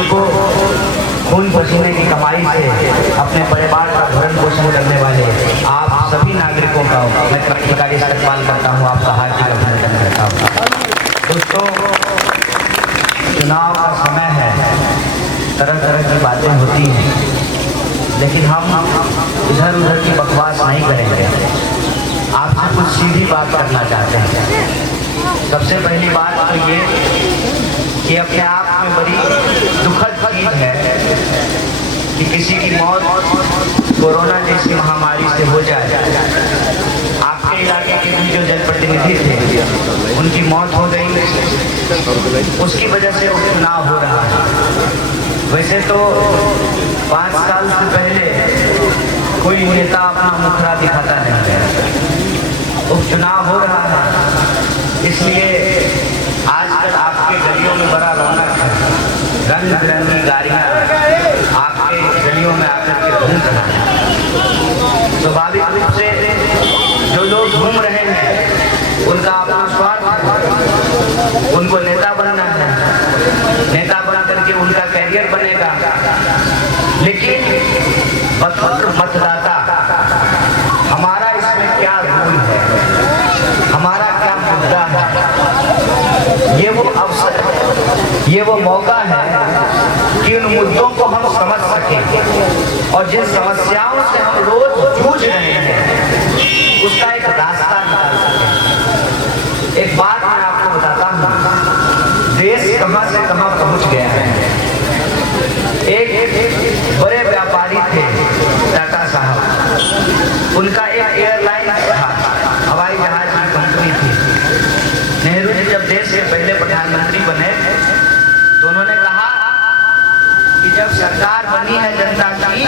खुद को खून पसीने की कमाई से अपने परिवार का भरण पोषण करने वाले आप सभी नागरिकों का मैं प्रकार इस्तेमाल करता हूँ, आपका हार्दिक अभिनंदन करता हूँ। दोस्तों, चुनाव का समय है, तरह तरह की बातें होती हैं, लेकिन हम इधर उधर की बकवास नहीं करेंगे। आपसे कुछ सीधी बात करना चाहते हैं। सबसे पहली बात तो ये कि अपने आप में बड़ी दुखद चीज है कि किसी की मौत कोरोना जैसी महामारी से हो जाए। आपके इलाके के भी जो जनप्रतिनिधि थे उनकी मौत हो गई, उसकी वजह से उपचुनाव हो रहा है। वैसे तो 5 साल से पहले कोई नेता अपना मुखरा दिखाता नहीं है, उपचुनाव हो रहा है, इसलिए आजकल आपके गलियों में बड़ा रौनक है। रंग बिरंगी गाड़ियाँ आपके गलियों में आकर के घूम रहा है। स्वाभाविक रूप से जो लोग घूम रहे हैं उनका अपना स्वार्थ, उनको नेता बनना है, नेता बना करके उनका कैरियर बनेगा। लेकिन बतौर मतदाता हमारा इसमें क्या रोल है, हमारा क्या मुद्दा है? ये वो अवसर है, ये वो मौका है कि उन मुद्दों को हम समझ सकें और जिन समस्याओं से हम रोज जूझ रहे हैं उसका एक रास्ता निकाल सकें। एक बात मैं आपको बताता हूँ, देश कहां से कहां पहुंच गया है। एक बड़े व्यापारी थे टाटा साहब, उनका एक एयरलाइन था, हवाई जहाज की कंपनी थी। नेहरू जी जब देश के पहले प्रधानमंत्री बने तो उन्होंने कहा कि जब सरकार बनी है जनता की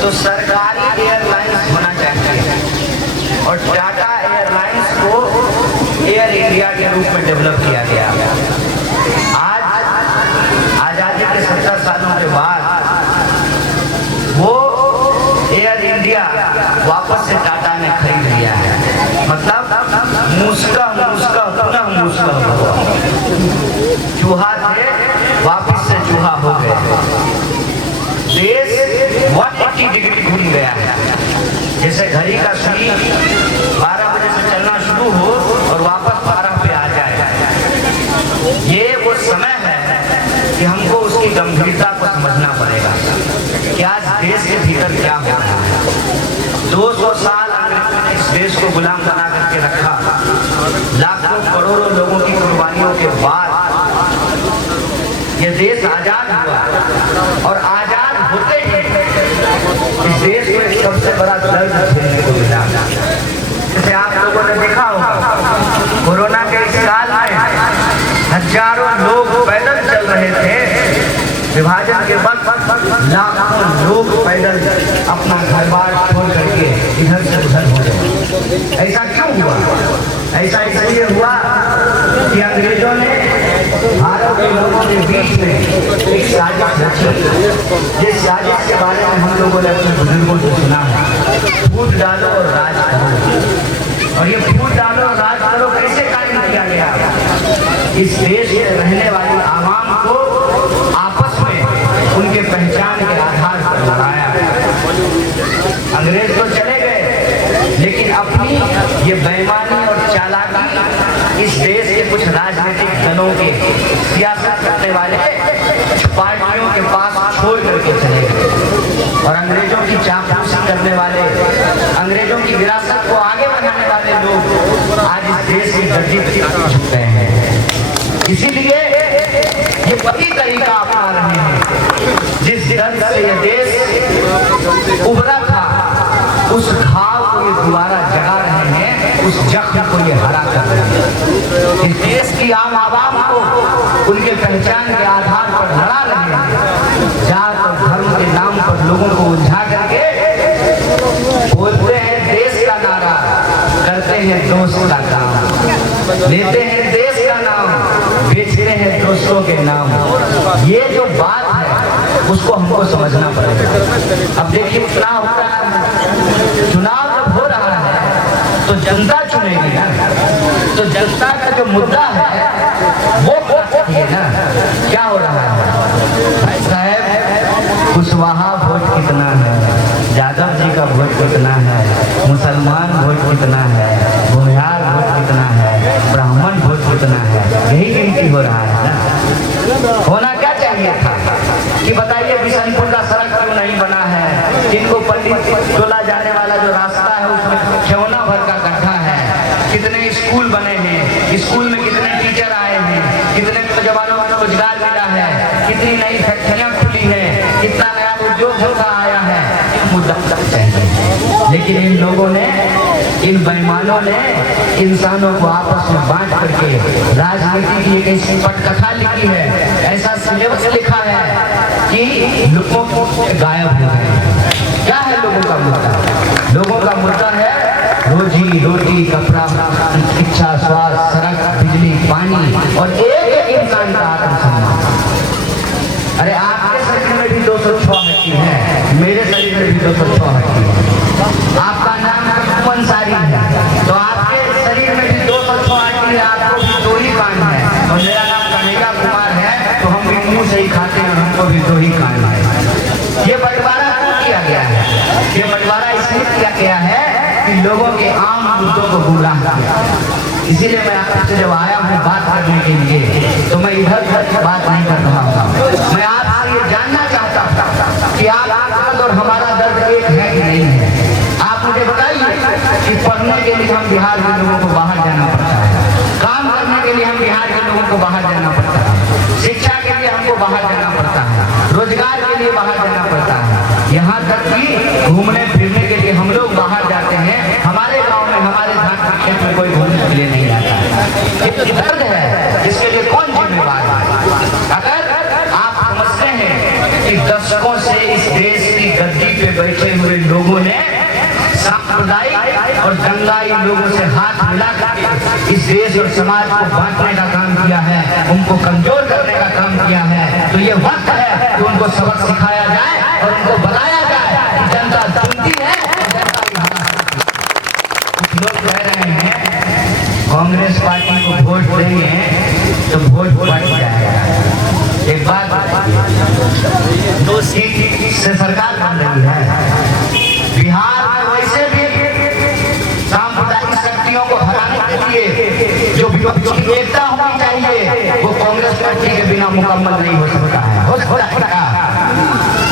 तो सरकारी एयरलाइंस होना चाहिए, और टाटा एयरलाइंस को एयर इंडिया के रूप में डेवलप किया गया। आज आजादी के 70 सालों के बाद वो एयर इंडिया वापस से टाटा ने खरीद लिया है। मतलब मुस्का पुनः मुस्का हुआ, चूहा थे वापस से चूहा हो गए। देश 180 डिग्री घूम गया है, जैसे घड़ी का सुई 12 बजे से चलना शुरू हो और वापस 12 पे आ जाए। ये वो समय है कि हमको उसकी गंभीरता को समझना पड़ेगा कि आज देश के भीतर क्या हो रहा है। 200 साल अंग्रेजों ने इस देश को गुलाम बना करके रखा। लाखों करोड़ों लोगों की कुर्बानियों के बाद ये देश आजाद हुआ, और आजाद होते ही इस देश को एक सबसे बड़ा दर्द झेलने को मिला। जैसे आप लोगों ने देखा होगा, कोरोना के इस काल में हजारों लोग पैदल चल रहे थे। विभाजन के वक्त लाखों लोग पैदल अपना घर बार छोड़ करके इधर से उधर हो गए। ऐसा क्यों हुआ? ऐसा इसलिए हुआ कि अंग्रेजों ने भारत के लोगों के बीच में एक साजिश रची। जिस साजिश के बारे में हम लोगों ने अपने बुजुर्गों से सुना है, फूट डालो और राज करो। और ये फूट डालो और राज करो कैसे कायम किया गया? इस देश में रहने वाली आवाम को आपस में उनके पहचान के आधार पर लड़ाया। अंग्रेज तो चले गए, लेकिन अपनी ये बेईमानी और चालाकी इस देश के कुछ राजनीतिक दलों के सियासत करने वाले पार्टियों के पास छोड़ करके चले गए, और अंग्रेजों की चापलूसी करने वाले, अंग्रेजों की विरासत को आगे बढ़ाने वाले लोग आज इस देश की गद्दी पर झुक गए हैं। इसीलिए ये वही तरीका अपना रहे हैं जिस दर्द से ये देश उभरा था, उस घाव को ये दोबारा जगा रहे हैं, उस जख्म को ये हरा कर रहे हैं। इस देश की आम आवाम को उनके पहचान के आधार पर लड़ा रहे हैं। जात और धर्म के नाम पर लोगों को उलझा करके बोलते हैं देश का नारा, करते हैं दोस्त का काम, लेते हैं देश का नाम, बेचते हैं दोस्तों के नाम। ये जो बात है उसको हमको समझना पड़ेगा। अब देखिए, चुनाव हो रहा है, चुनाव जब हो रहा है तो जनता चुनेगी ना, तो जनता का जो मुद्दा है वो है ना, क्या हो रहा है? कुशवाहा वोट कितना है, यादव जी का वोट कितना है, मुसलमान वोट कितना है, भूमिहार वोट कितना है, ब्राह्मण वोट कितना है, यही गिनती हो रहा है ना। होना क्या चाहिए था कि बताइए बिशनपुर का सड़क क्यों नहीं बना है, जिनको पंडित टोला जाने वाला जो रास्ता है उसमें खिलौना भर का गड्ढा है, कितने स्कूल बने हैं, स्कूल में कितने टीचर आए हैं, कितने नौजवानों को रोजगार मिला है, कितनी नई फैक्ट्रियां खुली है, कितना नया उद्योग धंधा आया है, मुद्दा चाहिए। लेकिन इन लोगों ने, इन बेईमानों ने इंसानों को आपस में बांट करके राजनीति की एक ऐसी पटकथा लिखी है, ऐसा सिलेबस लिखा है कि लोगों को गायब हो गए। क्या है लोगों का मुद्दा? लोगों का मुद्दा है रोजी रोटी, कपड़ा, शिक्षा, स्वास्थ्य, सड़क, बिजली, पानी और एक एक इंसान का आत्मसम्मान। अरे आपके शरीर में भी 206 हड्डी है, मेरे शरीर में भी 206 हड्डी है। आपका नाम अंसारी है तो आपके शरीर में भी 206 हड्डी है, आपको भी 2 ही कान है, और मेरा नाम कन्हैया कुमार है तो हम भी मुंह से ही खाते हैं, हमको भी 2 ही कान है। ये बंटवारा क्यों किया गया है? ये बंटवारा इसलिए किया गया है कि लोगों के आम मुद्दों को गुमराह किया। इसीलिए मैं आपसे जब आया हूँ बात करने के लिए तो मैं इधर उधर की बात नहीं कर रहा हूँ। मैं आपसे ये जानना चाहता था कि आपका दर्द और हमारा दर्द एक है कि नहीं है। आप मुझे बताइए कि पढ़ने के लिए हम बिहार के लोगों को बाहर जाना पड़ता है, काम करने के लिए हम बिहार के लोगों को बाहर जाना पड़ता है, शिक्षा के लिए हमको बाहर जाना पड़ता है, रोजगार के लिए बाहर जाना पड़ता है, यहाँ तक कि घूमने फिरने के लिए हम लोग बाहर जाते हैं। हमारे गांव में, हमारे धान के खेत में कोई घूमने के लिए नहीं आता है। ये दर्द है, इसके लिए कौन जिम्मेवार है? अगर आप समझते हैं कि दशकों से इस देश की गद्दी पे बैठे हुए लोगों ने सांप्रदायिक और दंगाई लोगों से हाथ मिला करके इस देश और समाज को बांटने का काम किया है, उनको कमजोर करने का काम किया है, तो ये वक्त है कि उनको सबक सिखाया जाए और उनको बताया जाए कि जनता चुनती है, जनता की हाथ। कुछ लोग कह रहे हैं कांग्रेस पार्टी को वोट देंगे तो वोट बढ़ जाएगा। एक बात बताइए, 2 सीट से सरकार बन रही है। बिहार में वैसे भी सांप्रदायिक शक्तियों को हराने के लिए जो विपक्षों की एकता होनी चाहिए वो कांग्रेस पार्टी के बिना मुकम्मल नहीं हो सकता है। हो सकता है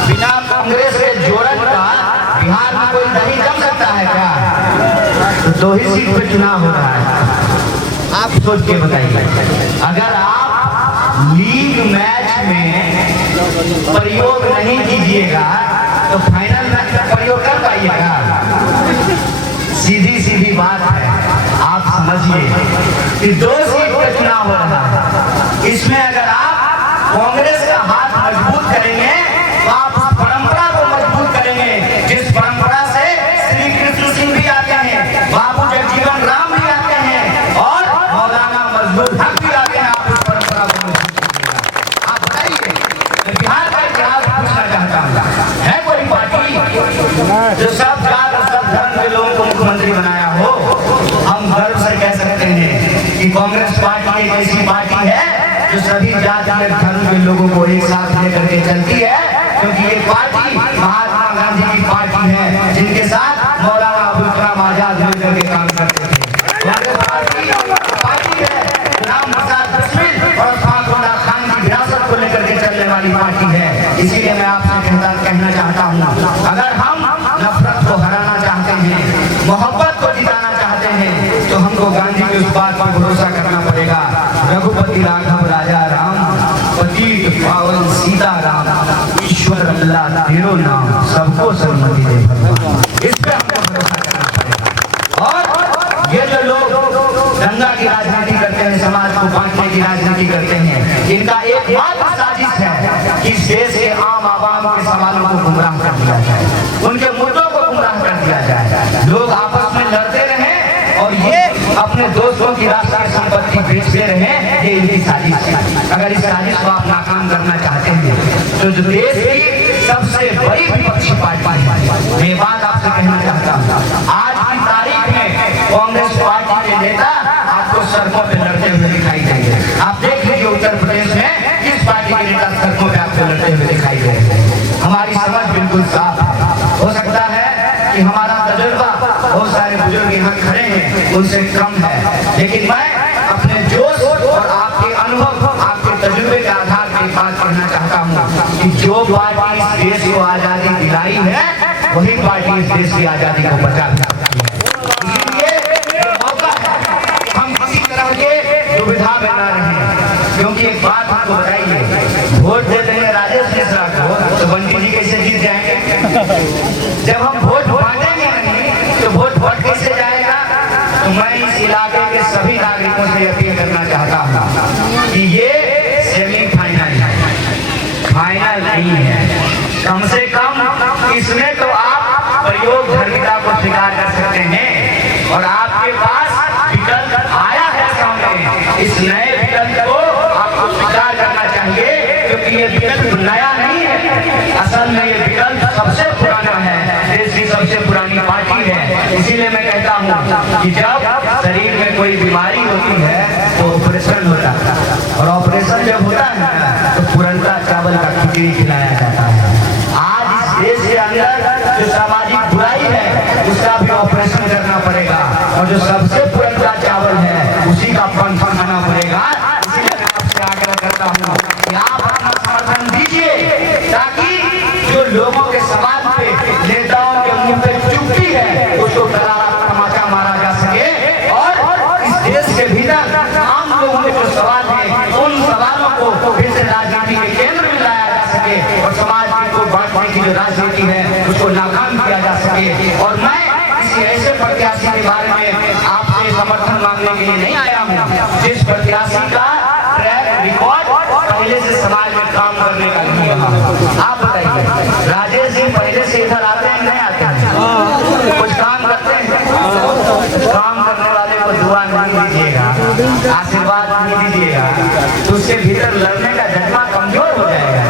बिना कांग्रेस के जोड़न का बिहार में कोई दही जम सकता है क्या? तो 2 ही सीट पे चुनाव हो रहा है। आप सोच के बताइए, अगर आप लीग मैच में प्रयोग नहीं कीजिएगा तो फाइनल मैच में प्रयोग कर पाइएगा? सीधी सीधी बात है, आप समझिए कि 2 सीट पर चुनाव हो रहा है। इसमें अगर आप कांग्रेस का हाथ मजबूत करेंगे तो आप उस परंपरा को मजबूत करेंगे जिस परंपरा से श्री कृष्ण सिंह भी आते हैं, बाबू जगजीवन राम भी आते हैं और मौलाना मजदूर हक भी आते हैं। आप उस परंपरा को मजबूत करिएगा। आप बताइए, मैं बिहार का इतिहास पूछना चाहता हूँ, है कोई पार्टी जो सब जात और सब धर्म के लोगों को मुख्यमंत्री बनाया हो? हम गर्व से कह सकते हैं कि कांग्रेस पार्टी एक ऐसी पार्टी है जो सभी जाति और धर्म के लोगों को एक साथ लेकर के चलती है, क्योंकि ये पार्टी महात्मा गांधी की पार्टी है जिनके साथ मौलाना अबुल कलाम आजाद मिलकर के काम करते थे। कांग्रेस पार्टी है गुलाम नवाब बिस्मिल और फाखुंदा खान की विरासत को लेकर के चलने वाली पार्टी है। इसीलिए मैं आपसे कहना चाहता हूँ, अगर हम नफरत को हराना चाहते हैं, मोहब्बत को जिताना चाहते हैं, तो हमको गांधी की उस बात पर भरोसा करना पड़ेगा, रघुपति राघव राजा राम, पतित पावन सीता राम, ईश्वर अल्लाह तेरो नाम, सबको सन्मति दे भगवान। इस पे हमको भरोसा करना पड़ेगा। और ये जो लोग दंगा की राजनीति करते हैं, समाज को बांटने की राजनीति करते हैं, इनका एकमात्र साजिश है कि इस देश के आम आवाम के सवालों को गुमराह कर दिया जाए, उनके मुद्दों को गुमराह कर दिया जाए, लोग आपस में लड़ते रहे और ये अपने दोस्तों की राष्ट्रीय संपत्ति बेचते रहे। ये इनकी साजिश है। अगर इस साजिश को आप नाकाम करना चाहते हैं तो जो देश की सबसे बड़ी विपक्षी पार्टी है, मैं बात आपसे कहना चाहता हूँ, आज की तारीख में कांग्रेस पार्टी के नेता आपको सड़कों पे लड़ते हुए दिखाई देंगे। आप देख लीजिए उत्तर प्रदेश में किस पार्टी के नेता सड़कों पे आपको लड़ते हुए दिखाई देंगे। हमारी उनसे कम है, लेकिन मैं अपने जोश और आपके अनुभव, आपके तजुर्बे के आधार पर बात करना चाहता हूँ कि जो पार्टी इस देश को आजादी दिलाई है, वही पार्टी इस देश की आजादी को बचा सकती है। इसलिए मौका है हम किसी तरह के दुविधा में न रहें, क्योंकि एक बात आपको बताइए, वोट देते हैं राजेश मिश्रा को, तो बंटी जी कैसे जीत जाएंगे? जब हम वोट बांटेंगे नहीं तो वोट कैसे जाएगा? तो मैं इस इलाके के सभी नागरिकों से अपील करना चाहता हूँ कि ये सेमीफाइनल है, फाइनल नहीं है। कम से कम इसमें तो आप प्रयोगधर्मिता को स्वीकार कर सकते हैं, और आपके पास विकल्प आया है सामने। इस नए विकल्प को आपको स्वीकार करना चाहिए, क्योंकि ये विकल्प नया नहीं है, असल में ये विकल्प सबसे पुराना है, देश की सबसे पुरानी पार्टी है। इसीलिए मैं कहता हूँ कि जब शरीर में कोई बीमारी होती है तो ऑपरेशन होता है, और ऑपरेशन जब होता है तो पुरनका चावल का खिचड़ी खिलाया जाता है। आज इस देश के अंदर जो सामाजिक बुराई है उसका भी ऑपरेशन करना पड़ेगा, और जो सबसे पुरनका चावल है उसी का पंथ खाना पड़ेगा। इसलिए मैं आपसे आग्रह करता हूँ कि आप अपना समर्थन दीजिए, ताकि जो लोगों के सवाल पे, नेताओं के मुंह पे चुप्पी है, उसको करारा तमाचा मारा जा सके, और इस देश के भीतर आम लोगों के जो सवाल है उन सवालों को फिर से राजनीति के केंद्र में लाया जा सके, और समाज को बांटने की जो राजनीति है उसको नाकाम किया जा सके। और मैं किसी ऐसे प्रत्याशी के बारे में आपसे समर्थन मांगने के लिए नहीं आया हूँ जिस प्रत्याशी का ट्रैक रिकॉर्ड पहले से समाज में काम करने का नहीं है। आप बताइए, राजेश जी पहले से इधर आते हैं नहीं आते हैं? कुछ काम करते हैं? काम करने वाले को दुआ नहीं दीजिएगा, आशीर्वाद नहीं दीजिएगा, तो उसके भीतर लड़ने का जज्बा कमजोर हो जाएगा।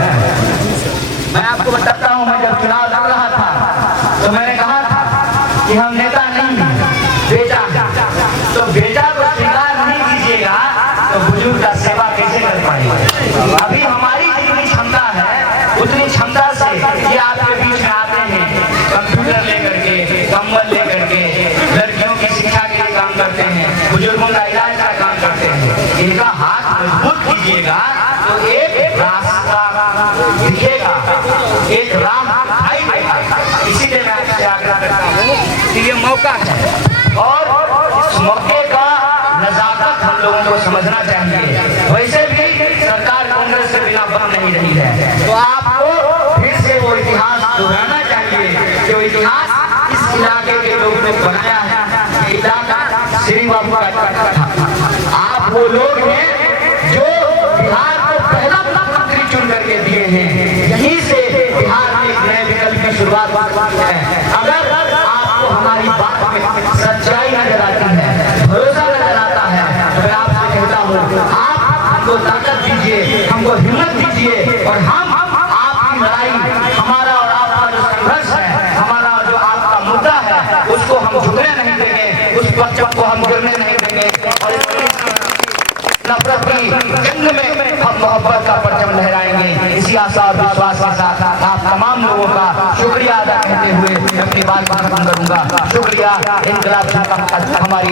मैं आपको बताता हूँ, मैं जब चुनाव लड़ रहा था तो मैंने कहा था कि हम नेता नहीं, बेटा, तो बेटा को स्वीकार नहीं कीजिएगा तो बुजुर्ग का सेवा कैसे कर पाएंगे? अभी हमारी जितनी क्षमता है उतनी क्षमता से ये आपके बीच में आते हैं, कंप्यूटर लेकर के, कंबल लेकर के, लड़कियों की शिक्षा के लिए काम करते हैं, बुजुर्गों का इलाज का काम करते हैं। इनका हाथ मजबूत कीजिएगा तो एक रास्ता दिखेगा, एक राह दिखाई देगा। इसीलिए मैं आपसे आग्रह करता हूँ कि ये मौका है, और इस मौके का नजाकत हम लोगों को समझना चाहिए। वैसे भी सरकार कांग्रेस से बिना बन नहीं रही है, तो आपको फिर से वो इतिहास दोहराना चाहिए जो इतिहास इस इलाके के लोगों ने बनाया है। ये इलाका श्री बाबू का था। आप वो लोग हैं जो बिहार को पहला मुख्यमंत्री चुन करके दिए हैं, यहीं से बिहार में एक नए विकल्प की शुरुआत है। अगर आपको हमारी बात में सच्चाई नजर आती है, भरोसा नजर आता है, तो मैं आपसे कहता हूँ आप हमको ताकत दीजिए, हमको हिम्मत दीजिए, और हम आपकी लड़ाई, हमारा और आपका जो संघर्ष है, हमारा जो आपका मुद्दा है, उसको हम झुकने नहीं देंगे, उस पक्ष को हम गिरने नहीं देंगे, और नफरत की जंग में हम मोहब्बत का परचम लहराएंगे। इसी आशा और विश्वास के साथ आप तमाम लोगों का शुक्रिया अदा करते हुए अपनी बात खत्म करूंगा। शुक्रिया। इंकलाब हमारी